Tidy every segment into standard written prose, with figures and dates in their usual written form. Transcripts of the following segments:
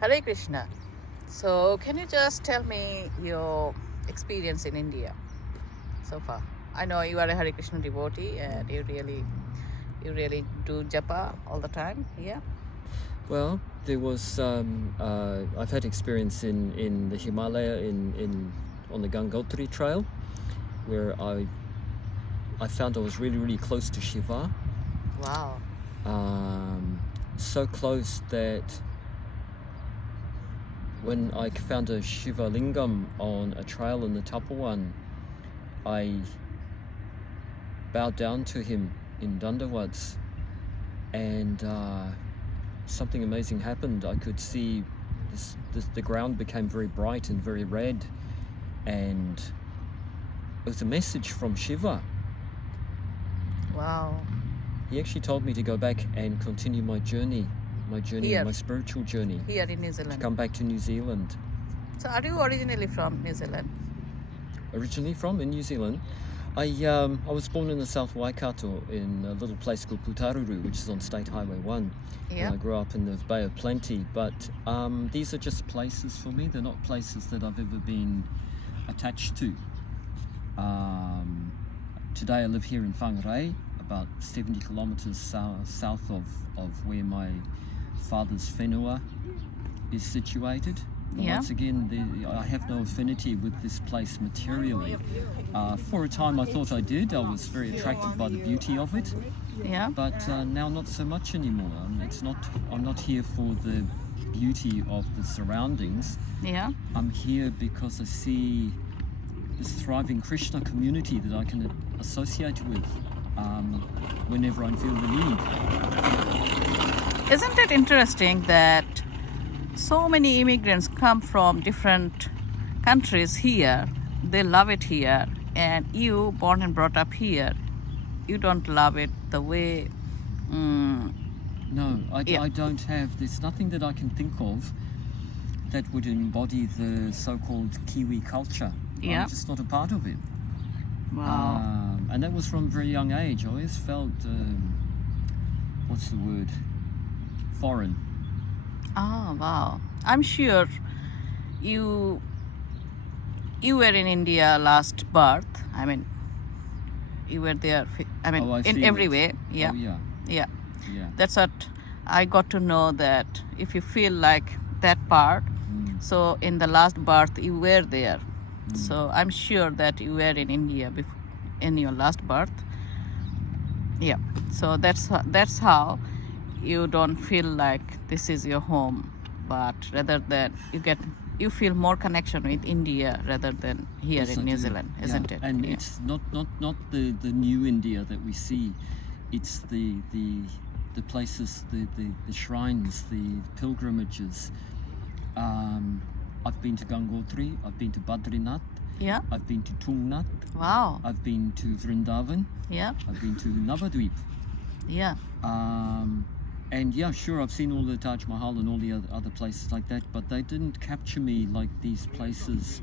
Hare Krishna. So, can you just tell me your experience in India so far? I know you are a Hare Krishna devotee and you really do japa all the time. Yeah. Well, there was I've had experience in the Himalaya on the Gangotri trail, where I found I was really close to Shiva. Wow. So close that when I found a Shiva lingam on a trail in the Tapawan, I bowed down to him in Dandavats, and something amazing happened. I could see the ground became very bright and very red, and it was a message from Shiva. Wow. He actually told me to go back and continue my journey, Here. my spiritual journey, Here in New to Zealand. come back to New Zealand. So, are you originally from New Zealand? Originally from in New Zealand. I was born in the South Waikato in a little place called Putaruru, which is on State Highway 1. Yeah. And I grew up in the Bay of Plenty, but these are just places for me. They're not places that I've ever been attached to. Today I live here in Whangarei, about 70 kilometres south of where my father's whenua is situated. Yeah. Once again, I have no affinity with this place materially. For a time I thought I did. I was very attracted by the beauty of it, Yeah. but now not so much anymore. I'm not here for the beauty of the surroundings. Yeah. I'm here because I see this thriving Krishna community that I can associate with whenever I feel the need. Isn't it interesting that so many immigrants come from different countries here? They love it here, and you, born and brought up here, you don't love it the way. No, Yeah. I don't have. There's nothing that I can think of that would embody the so-called Kiwi culture. Yeah. I'm just not a part of it. Wow. And that was from a very young age. I always felt, what's the word? Foreign. Oh, wow. I'm sure you were in India last birth. I mean, you were there. I mean, Oh, I in feel every it. way. Yeah. Oh, yeah. Yeah. Yeah. That's what I got to know, that if you feel like that part, so in the last birth you were there. So I'm sure that you were in India in your last birth. Yeah. So that's how you don't feel like this is your home, but rather than you feel more connection with India rather than here Yes, in I New do. Zealand, Yeah. isn't it? And Yeah. it's not the new India that we see. It's the places, the shrines, the pilgrimages. I've been to Gangotri, I've been to Badrinath, Yeah. I've been to Tungnath, Wow. I've been to Vrindavan, Yeah. I've been to Navadvip. Yeah. And yeah, sure, I've seen all the Taj Mahal and all the other places like that, but they didn't capture me like these places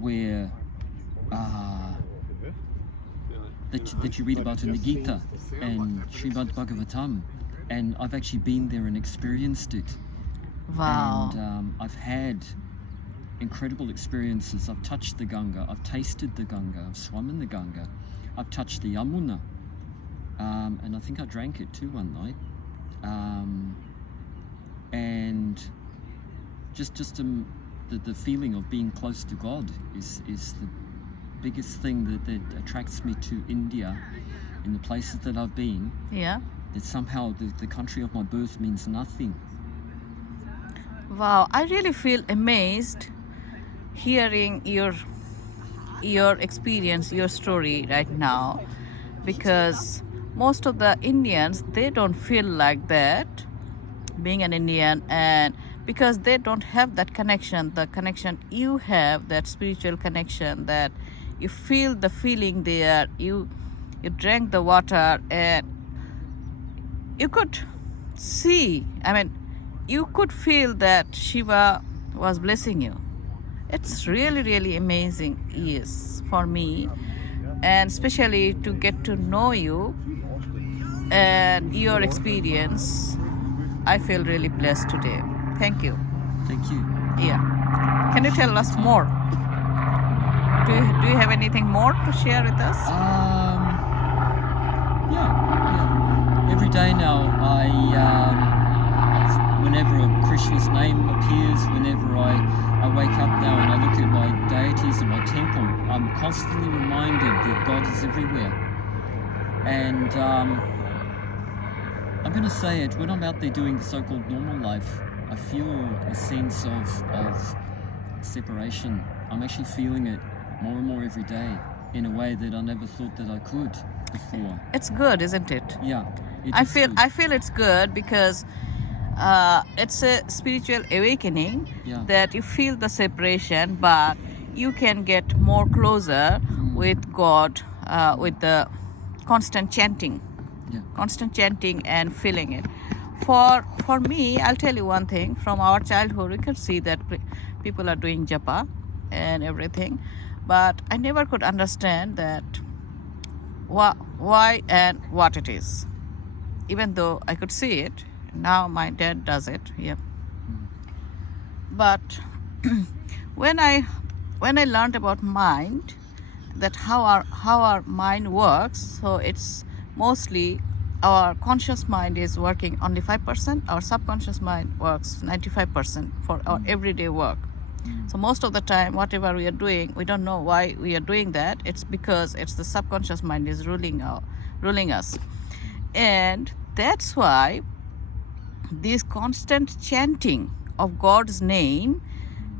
where that you read about in the Gita and Srimad Bhagavatam. And I've actually been there and experienced it. Wow. And I've had incredible experiences. I've touched the Ganga, I've tasted the Ganga, I've swum in the Ganga, I've touched the Yamuna, and I think I drank it too one night. And just the feeling of being close to God is the biggest thing that attracts me to India in the places that I've been. Yeah. That somehow the country of my birth means nothing. Wow, I really feel amazed hearing your experience, your story right now, because most of the Indians, they don't feel like that being an Indian, and because they don't have that connection, the connection you have, that spiritual connection, that you feel the feeling there, you drank the water and you could see, I mean, you could feel that Shiva was blessing you. It's really amazing, yes, for me, and especially to get to know you and your experience. I feel really blessed today. Thank you. Thank you. Yeah. Can you tell us more? Do you have anything more to share with us? Yeah. Every day now, whenever a Krishna's name appears, whenever I wake up now and I look at my deities in my temple, I'm constantly reminded that God is everywhere. And I'm going to say it, when I'm out there doing the so-called normal life, I feel a sense of separation. I'm actually feeling it more and more every day in a way that I never thought that I could before. It's good, isn't it? Yeah. I feel it's good because it's a spiritual awakening that you feel the separation, but you can get more closer with God with the constant chanting. Constant chanting and feeling it. For me, I'll tell you one thing. From our childhood, we could see that people are doing japa and everything, but I never could understand that why and what it is. Even though I could see it, now my dad does it. Yep. But when I learned about mind, that how our mind works, so it's mostly our conscious mind is working only 5%, our subconscious mind works 95% for our everyday work. So most of the time, whatever we are doing, we don't know why we are doing that. It's because it's the subconscious mind is ruling us. And that's why this constant chanting of God's name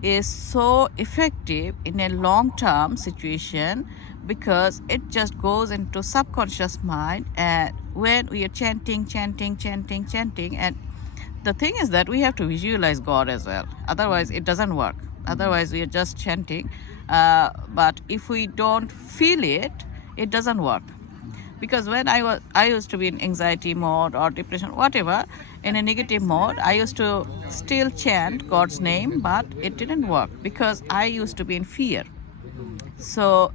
is so effective in a long-term situation, because it just goes into subconscious mind, and when we are chanting, and the thing is that we have to visualize God as well, otherwise it doesn't work. Otherwise we are just chanting, but if we don't feel it, it doesn't work. Because when I used to be in anxiety mode or depression, whatever, in a negative mode, I used to still chant God's name, but it didn't work because I used to be in fear. So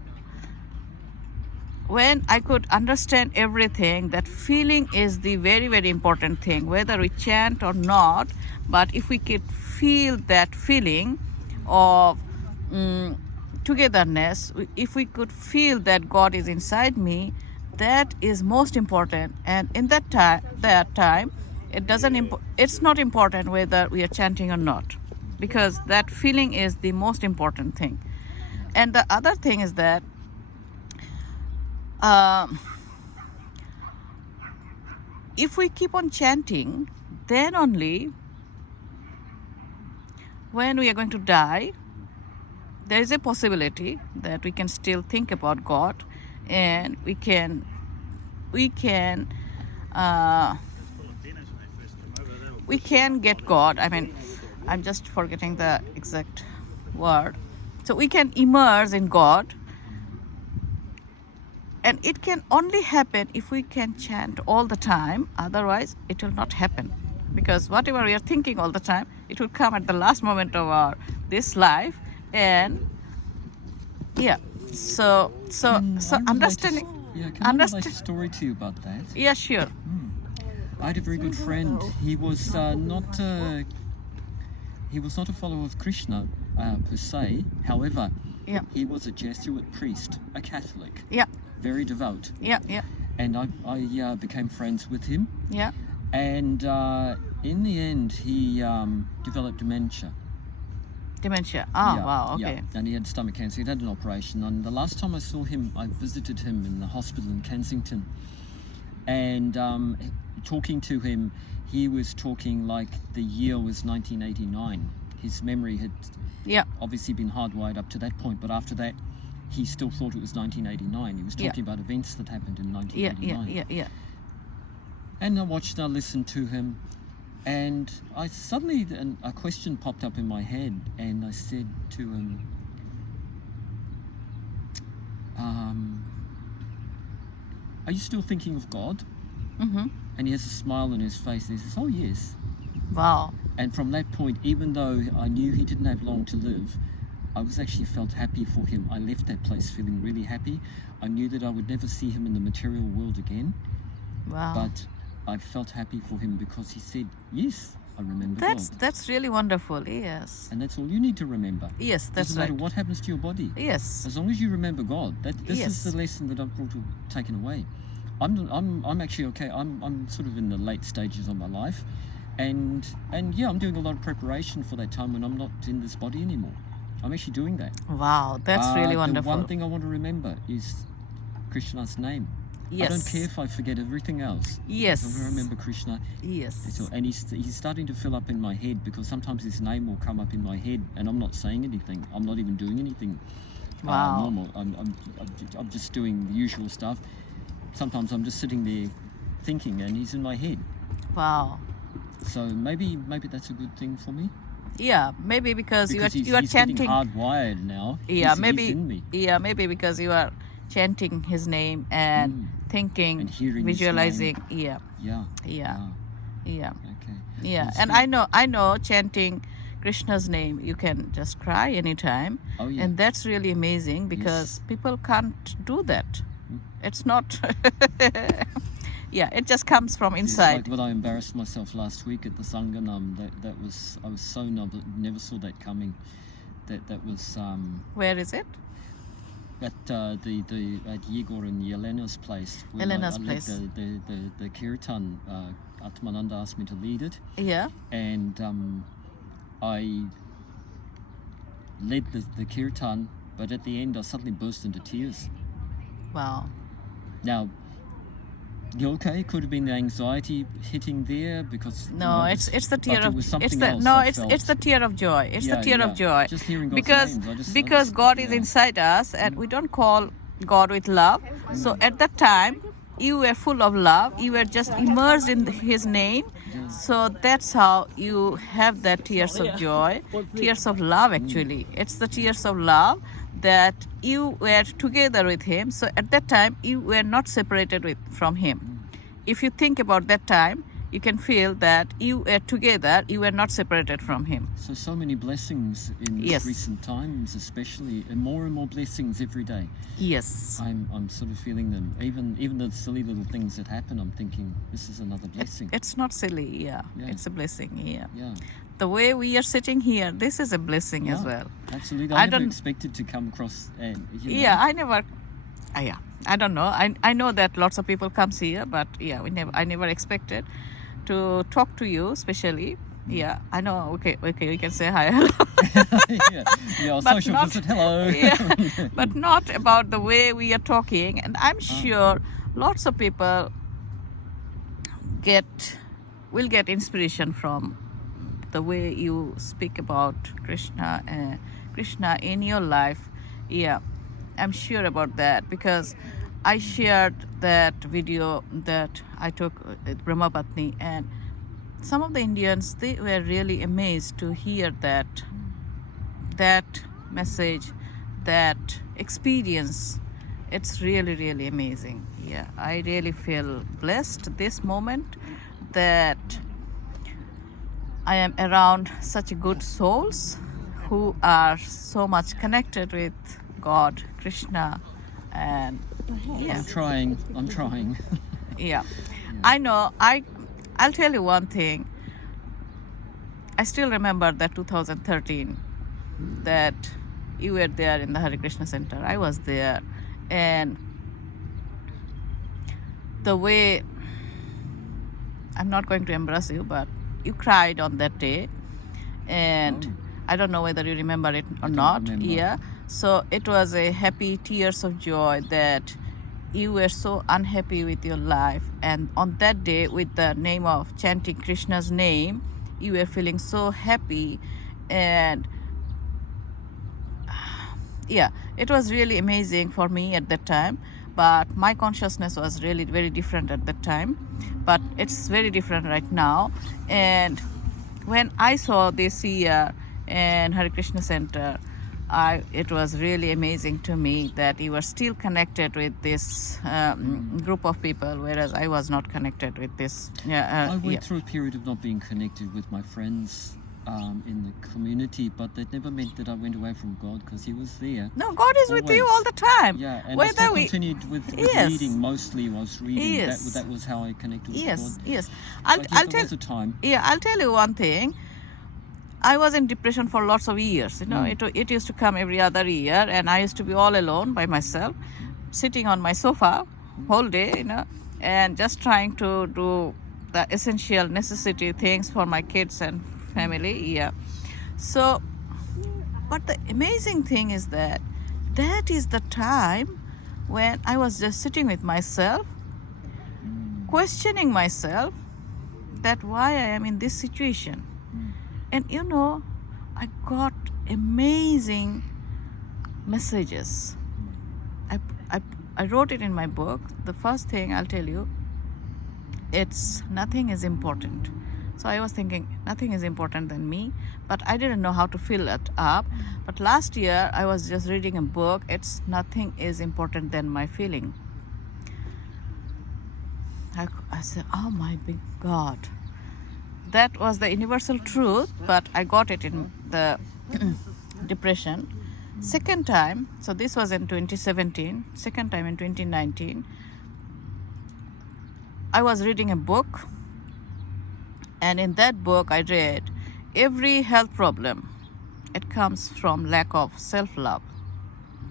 when I could understand everything, that feeling is the very, very important thing, whether we chant or not. But if we could feel that feeling of togetherness, if we could feel that God is inside me, that is most important. And in that time, it's not important whether we are chanting or not, because that feeling is the most important thing. And the other thing is that if we keep on chanting, then only when we are going to die, there is a possibility that we can still think about God, and we can get God. I mean, I'm just forgetting the exact word. So we can immerse in God, and it can only happen if we can chant all the time. Otherwise it will not happen, because whatever we are thinking all the time, it will come at the last moment of this life. And yeah, so understanding. Can I relate a story to you about that? Yeah, sure. I had a very good friend. He was not a follower of Krishna per se. However, he was a Jesuit priest, a Catholic. Yeah. Very devout. Yeah. And I became friends with him. Yeah. And in the end, he developed dementia. Wow, okay. Yeah. And he had stomach cancer. He'd had an operation. And the last time I saw him, I visited him in the hospital in Kensington. And talking to him, he was talking like the year was 1989. His memory had obviously been hardwired up to that point, but after that, he still thought it was 1989. He was talking about events that happened in 1989. Yeah. And I watched and I listened to him, and I suddenly, a question popped up in my head, and I said to him, are you still thinking of God? Mm-hmm. And he has a smile on his face, and he says, oh yes. Wow. And from that point, even though I knew he didn't have long to live, I was actually felt happy for him. I left that place feeling really happy. I knew that I would never see him in the material world again. Wow. But I felt happy for him because he said, yes, remember That's really wonderful. Yes. God. And that's all you need to remember. Yes, that's Doesn't matter right. what happens to your body. Yes. As long as you remember God. This Yes. is the lesson that I've taken away. I'm actually okay. I'm sort of in the late stages of my life, and yeah, I'm doing a lot of preparation for that time when I'm not in this body anymore. I'm actually doing that. Wow, that's really wonderful. The one thing I want to remember is Krishna's name. I don't care if I forget everything else. Yes. I remember Krishna. Yes. And he's starting to fill up in my head, because sometimes his name will come up in my head and I'm not saying anything. I'm not even doing anything normal. I'm just doing the usual stuff. Sometimes I'm just sitting there thinking and he's in my head. Wow. So maybe that's a good thing for me. Yeah, maybe because you are he's chanting. Getting hardwired now. Yeah, he's in me. Yeah, maybe because you are chanting his name and thinking and hearing, visualizing. His name. Yeah. Okay. Yeah, That's and good. I know chanting Krishna's name, you can just cry anytime. Oh, yeah. And that's really amazing, because people can't do that. It's not. Yeah, it just comes from inside. It's like when I embarrassed myself last week at the Sanganam. I was so never saw that coming. That was Where is it? at at Yegor and Yelena's place. When Yelena's I place. led the kirtan. Atmananda asked me to lead it. Yeah. And I led the kirtan, but at the end I suddenly burst into tears. Wow. Now, okay, could have been the anxiety hitting there, because No, it's the tear of it's the tear of joy. It's the tear of joy. Just hearing God's names, because God is inside us, and we don't call God with love. So at that time, you were full of love. You were just immersed in His name. So that's how you have that tears of joy, tears of love. Actually, it's the tears of love that you were together with Him. So at that time, you were not separated from Him. If you think about that time, you can feel that you were together, you were not separated from Him. So many blessings in Yes. recent times, especially, and more blessings every day. Yes. I'm sort of feeling them. Even the silly little things that happen, I'm thinking, this is another blessing. It's not silly, Yeah. It's a blessing, Yeah. The way we are sitting here, this is a blessing as well. Absolutely. I I never don't- expected to come across. Yeah, I never. I don't know. I know that lots of people comes here, but I never expected to talk to you, especially. Yeah, I know. Okay, you can say hi. yeah, But social not- visit. Hello. Yeah, but not about the way we are talking. And I'm sure lots of people will get inspiration from the way you speak about Krishna in your life. Yeah, I'm sure about that, because I shared that video that I took with Brahmapatni, and some of the Indians, they were really amazed to hear that message, that experience. It's really, really amazing. Yeah, I really feel blessed this moment that I am around such good souls who are so much connected with God, Krishna, and yeah. I'm trying. Yeah. I know. I'll tell you one thing. I still remember that 2013, that you were there in the Hare Krishna Center. I was there, and the way, I'm not going to embarrass you, but you cried on that day, and I don't know whether you remember it or not. remember. Yeah. So it was a happy tears of joy that you were so unhappy with your life, and on that day, with the name of chanting Krishna's name, you were feeling so happy. And yeah, it was really amazing for me at that time, but my consciousness was really very different at that time, but it's very different right now. And when I saw this year in Hare Krishna Center, it was really amazing to me that you were still connected with this group of people, whereas I was not connected with this. I went through a period of not being connected with my friends in the community, but that never meant that I went away from God, because He was there. No, God is with you Always. all the time. Yeah, and I Whether still we continued with yes, reading. Mostly was reading. yes, That was how I connected with yes, God. yes. But yeah, there was a time. Yeah, I'll tell you one thing. I was in depression for lots of years. You know, it used to come every other year, and I used to be all alone by myself, sitting on my sofa whole day, you know, and just trying to do the essential necessity things for my kids and family. Yeah. So, but the amazing thing is that that is the time when I was just sitting with myself, questioning myself that why I am in this situation. And you know, I got amazing messages. I, I, I wrote it in my book. The first thing I'll tell you, it's nothing is important. So I was thinking nothing is important than me, but I didn't know how to fill it up. But last year I was just reading a book. It's nothing is important than my feeling. I said, oh my big God. That was the universal truth, but I got it in the depression. Second time, so this was in 2017, second time in 2019, I was reading a book, and in that book I read every health problem, it comes from lack of self-love.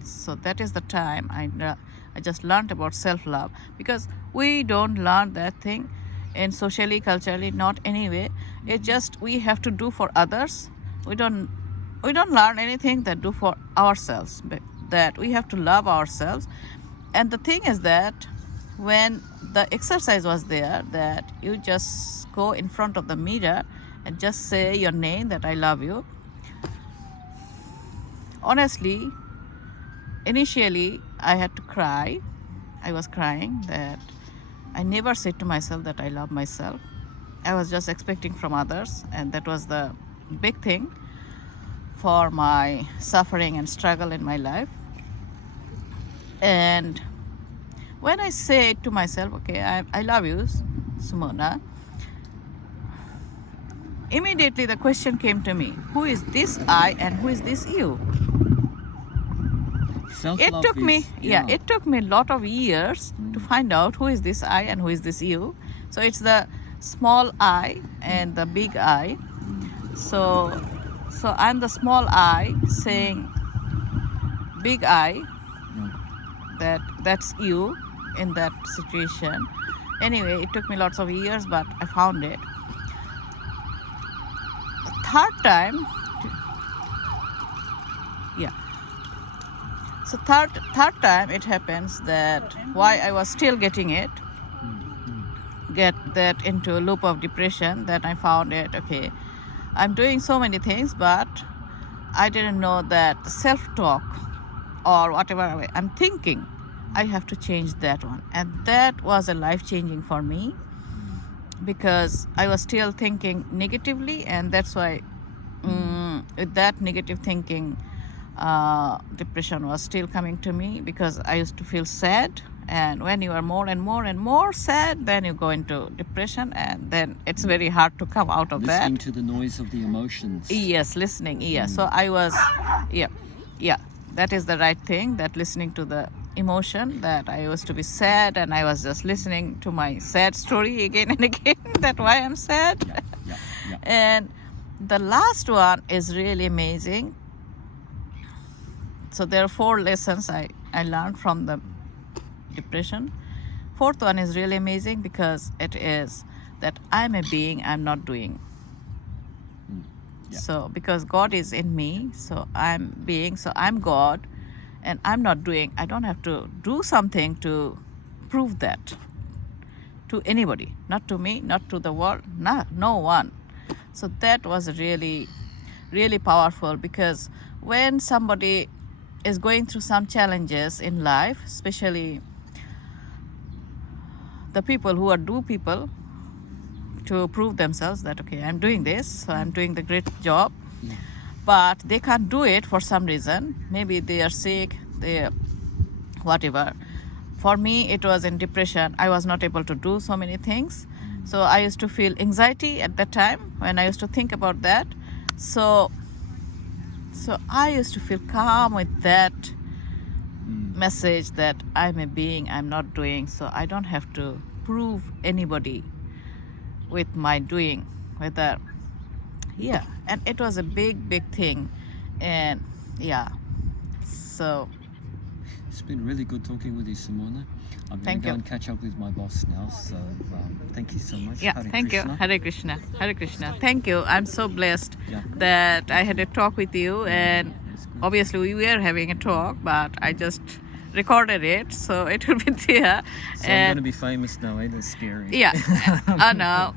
So that is the time I just learned about self-love, because we don't learn that thing in socially, culturally, not anyway. It just we have to do for others. We don't learn anything that do for ourselves, but that we have to love ourselves. And the thing is that when the exercise was there, that you just go in front of the mirror and just say your name, that I love you. Honestly, initially I had to cry. I was crying that I never said to myself that I love myself. I was just expecting from others, and that was the big thing for my suffering and struggle in my life. And when I said to myself, okay, I love you, Sumona, immediately the question came to me, who is this I and who is this you? Self-love It took me a lot of years to find out who is this I and who is this you. So it's the small I and the big I. So I'm the small I saying big I, that's you in that situation. Anyway, it took me lots of years, but I found it. The third time, yeah. So third time it happens that why I was still getting it, get that into a loop of depression, that I found it, okay, I'm doing so many things, but I didn't know that self-talk or whatever I'm thinking, I have to change that one. And that was a life-changing for me, because I was still thinking negatively, and that's why with that negative thinking, depression was still coming to me, because I used to feel sad, and when you are more and more and more sad, then you go into depression, and then it's very hard to come out of listening that. to the noise of the emotions. Yes, listening. Yeah. So I was, yeah, that is the right thing, that listening to the emotion, that I used to be sad, and I was just listening to my sad story again and again, that why I'm sad. Yeah. And the last one is really amazing. So there are 4 lessons I learned from the depression. Fourth one is really amazing, because it is that I'm a being, I'm not doing. So because God is in me, so I'm being, so I'm God, and I'm not doing. I don't have to do something to prove that to anybody, not to me, not to the world, no one. So that was really, really powerful, because when somebody is going through some challenges in life, especially the people who are people to prove themselves that, okay, I'm doing this, so I'm doing the great job, but they can't do it for some reason. Maybe they are sick, they whatever. For me, it was in depression. I was not able to do so many things. So I used to feel anxiety at that time when I used to think about that. And then I used to feel sad, and then I used to feel depressed. So I used to think about that. So I used to feel calm with that message that I'm a being, I'm not doing, so I don't have to prove anybody with my doing, whether, yeah. And it was a big thing. And yeah, so It's been really good talking with you, Simona. I'm going to thank go you. and catch up with my boss now, so thank you so much. Yeah, Hare thank you. Krishna. Hare Krishna. Hare Krishna. Thank you. I'm so blessed Yeah. that I had a talk with you, and It's good. obviously we were having a talk, but I just recorded it, so it will be there. So I'm going to And be famous now, eh? That's scary. yeah, oh no,